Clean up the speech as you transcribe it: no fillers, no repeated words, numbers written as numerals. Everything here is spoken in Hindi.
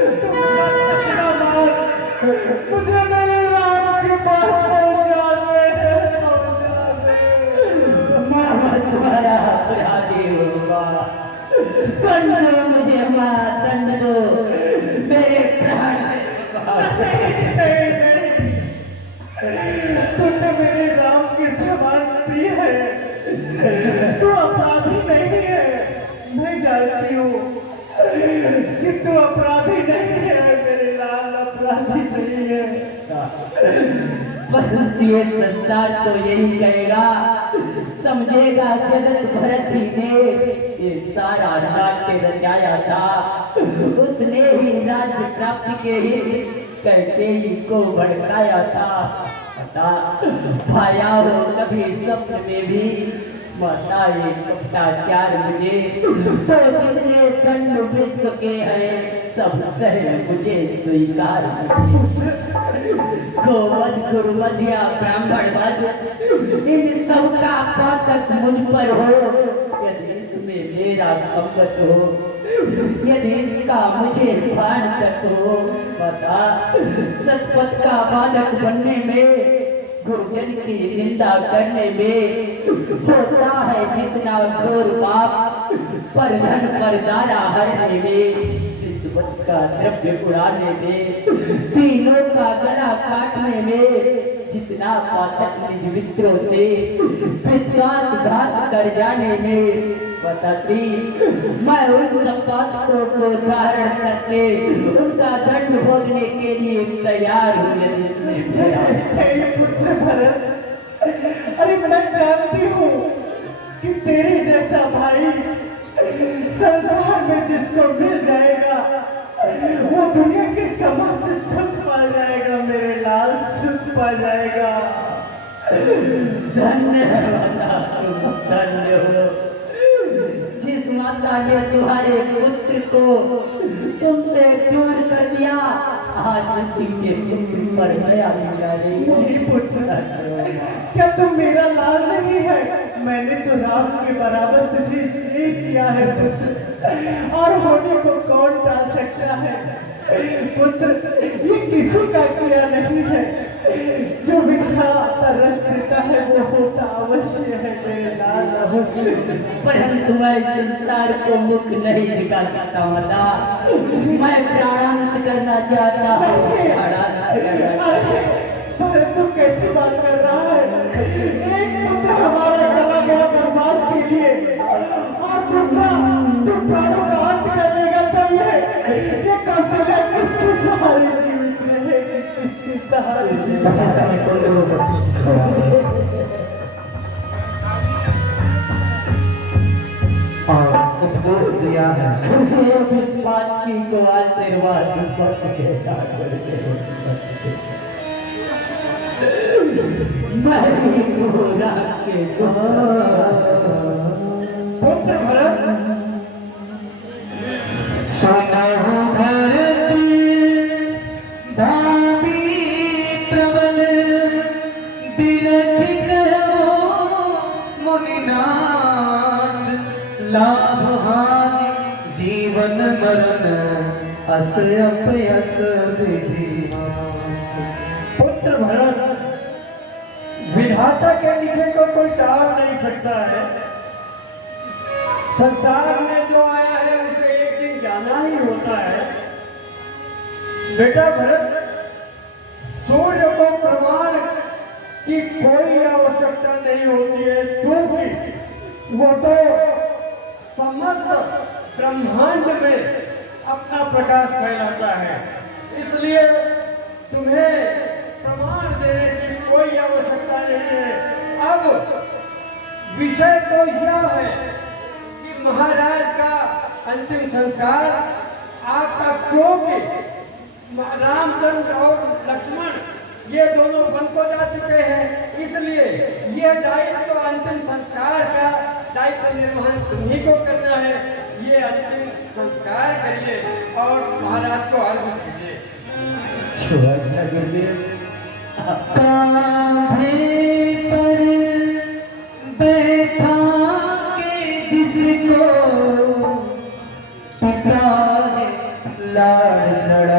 तुम मेरा मार मुझे मेरे राम के पास पहुंचा दे। मैं तुम्हारा अपराधी होगा। दंड दो मुझे माँ, दंड दो। मेरे प्राण तू तो मेरे राम के समान प्रिय है, तू अपराधी नहीं है। मैं जानती हूँ कि तू अपराधी नहीं है, मेरे लाल अपराधी नहीं है। परंतु ये संसार तो यही कहेगा, समझेगा जगत भरत ही ने ये सारा नाट्य रचाया था। उसने ही राज्य प्राप्ति के ही कैकेयी को भड़काया था। पता पाया हो कभी स्वप्न में भी माता ये कपटाचार मुझे, तो जितने दंड विश्व के हैं सब सह मुझे स्वीकार। गोवध गुरुवध या ब्राह्मण वध, इन सब का पातक मुझ पर हो। यदि इसमें मेरा संगत हो, यदि इसका मुझे भान तक हो, बता सतपथ का बाधक बनने में, गुरुजन की निंदा करने में होता है जितना घोर पाप, पर धन पर दारा हरने में, रिश्वत का द्रव्य उड़ाने में, तीनों का गला काटने में, जितना पातक निज मित्रों से विश्वासघात कर जाने में। बताती मैं उन सब पातकों को धारण करके उनका दंड भोगने के लिए तैयार हूँ। यदि इसमें पुत्र भरत, अरे मैं जानती हूँ कि तेरे जैसा भाई संसार में जिसको मिल जाएगा वो दुनिया के समस्त सुख पा जाएगा, मेरे लाल सुख पा जाएगा। धन्य हो जिस माता ने तुम्हारे पुत्र को तुमसे दूर कर दिया, आज उसी के पुत्र पर दया दिला रही पुत्र, क्या तुम मेरा लाल नहीं है? मैंने तो राम के बराबर तुझे स्नेह किया है पुत्र, और होने को कौन टाल सकता है पुत्र? ये किसी का किया नहीं है, जो विधाता रस देता है वो होता अवश्य है मेरे लाल, अवश्य। परंतु मैं संसार को मुख नहीं दिखा सकता माता, मैं प्राणांत करना चाहता हूँ। अरे तू कैसी बात कर रहा है? एक पुत्र हमारा चला गया वनवास के लिए और दूसरा तू प्राणों का अंत कर लेगा, तो ये कौशल्या किसके सहारे जीवित रहेगी, किसके सहारे जीवित? और उपदेश दिया है इस बात की को आशीर्वाद पुत्र भरत, सुनहु धरती धामी प्रबल, बिलखि कहो मुनिनाथ, लाभ हानि जीवन मरण, अस अपयस विधि। पुत्र भरत, विधाता के लिखे को कोई टाल नहीं सकता है। संसार में जो आया है उसे एक दिन जाना ही होता है। बेटा भरत, सूर्य को प्रमाण की कोई आवश्यकता नहीं होती है, क्योंकि वो तो समस्त ब्रह्मांड में अपना प्रकाश फैलाता है। इसलिए तुम्हें प्रमाण देने की कोई आवश्यकता नहीं है। अब विषय तो यह है कि महाराज का अंतिम संस्कार आपका, क्योंकि रामचंद्र और लक्ष्मण ये दोनों वन को जा चुके हैं, इसलिए ये दायित्व तो अंतिम संस्कार का दायित्व निर्वहन तुम्हीं को करना है। ये अंतिम संस्कार करिए और महाराज को अर्घ दीजिए। कांधे पर बैठा के जिसको पिता है लाड़